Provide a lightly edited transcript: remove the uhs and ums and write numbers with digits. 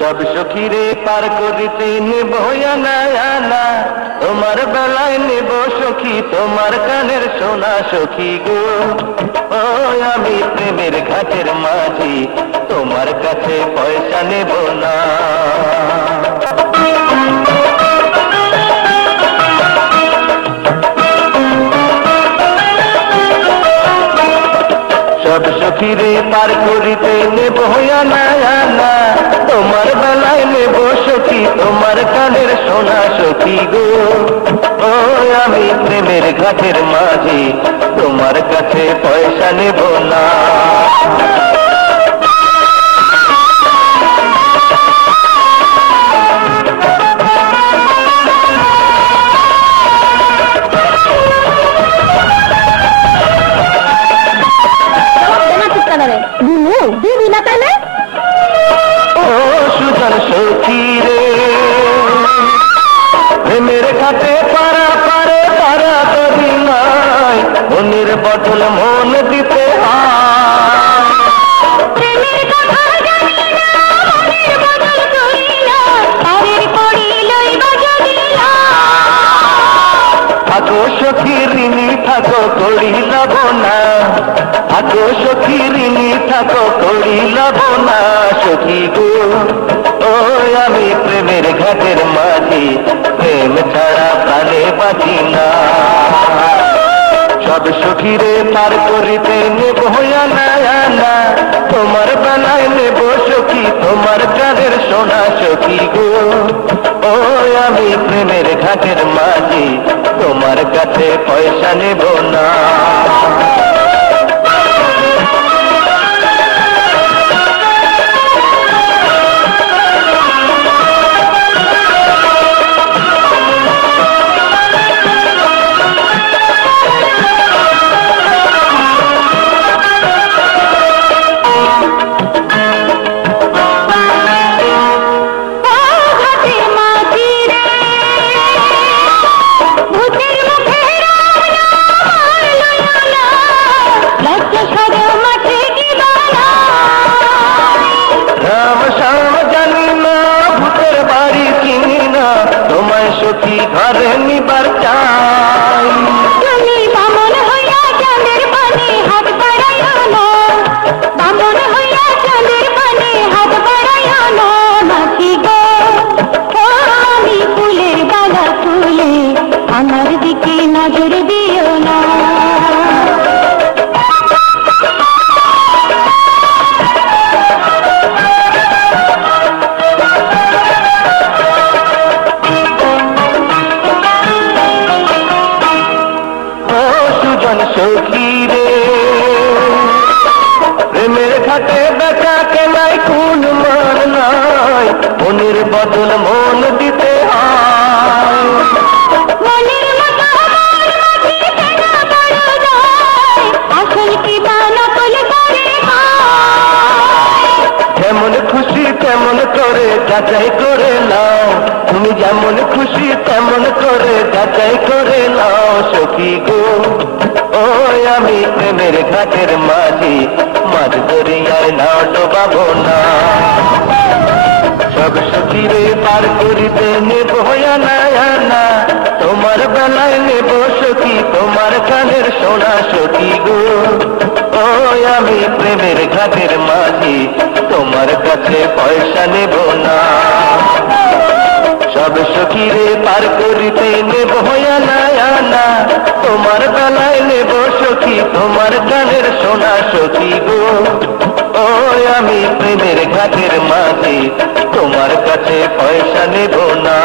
সব সখীরে পার করিতে নেব আনা আনা, তোমার বেলায় নেব সখী তোমার কানের সোনা সখী গো। ও আমি প্রেমের ঘাটের মাঝি, তোমার কাছে পয়সা নেব না। সব সখীরে পার করিতে নেব আনা আনা, তোমার বেলায় নেব সখী তোমার কানের সোনা সখী গো। ও আমি প্রেমের ঘাটের মাঝি, তোমার কাছে পয়সা নেব না। সখী রে প্রেমের ঘাটে পারা পারে পারা করি নাই, মনের বদল মন দিতে থাকো সখী ঋণী থাকো করি লব না, থাকো সখী ঋণী থাকো করি লব না সখী গো। ও আমি প্রেমের ঘাটের মাঝি, প্রেম ছাড়া প্রাণে বাঁচি না। সব সখীরে পার করিতে নেব আনা আনা, তোমার বেলায় নেব সখী তোমার কানের সোনা সখী গো। ও আমি প্রেমের ঘাটের মাঝি, তোমার কাছে পয়সা নেব না। সখী ঘরে নিবার চাই, তুমি বামন হইয়া চাঁদের পানে হাত বাড়াইও না, বামন হইয়া চাঁদের পানে হাত বাড়াইও না মাঝি গো। আমি ফুলের বালা ফুলে আমার দিকে নজর দিও না। সখী রে প্রেমের ঘাটে বেচা কেনাই কোন মান নাই, মনের বদল মন দিতে হয়। মনের মতো আমার মাঝি কেনা বড় যায়, আসল কি বা নকল করে হয়। যেমন খুশি তেমন করে যাচাই করে নাও, তুমি যেমন খুশি তেমন করে যাচাই করে নাও সখী গো। ও আমি প্রেমের ঘাটের মাঝি, মাঝ দরিয়ায় নাও ডোবাবো না। সব সখীরে পার করিতে নেব আনা আনা, তোমার বেলায় নেব সখী তোমার কানের সোনা সখী গো। ও আমি প্রেমের ঘাটের মাঝি, তোমার কাছে পয়সা নেব না। সব সখীরে পার করিতে নেব আনা আনা, তোমার বেলায় নেব সখী তোমার কানের সোনা সখী গো। ও আমি প্রেমের ঘাটের মাঝি, তোমার কাছে পয়সা নেব না।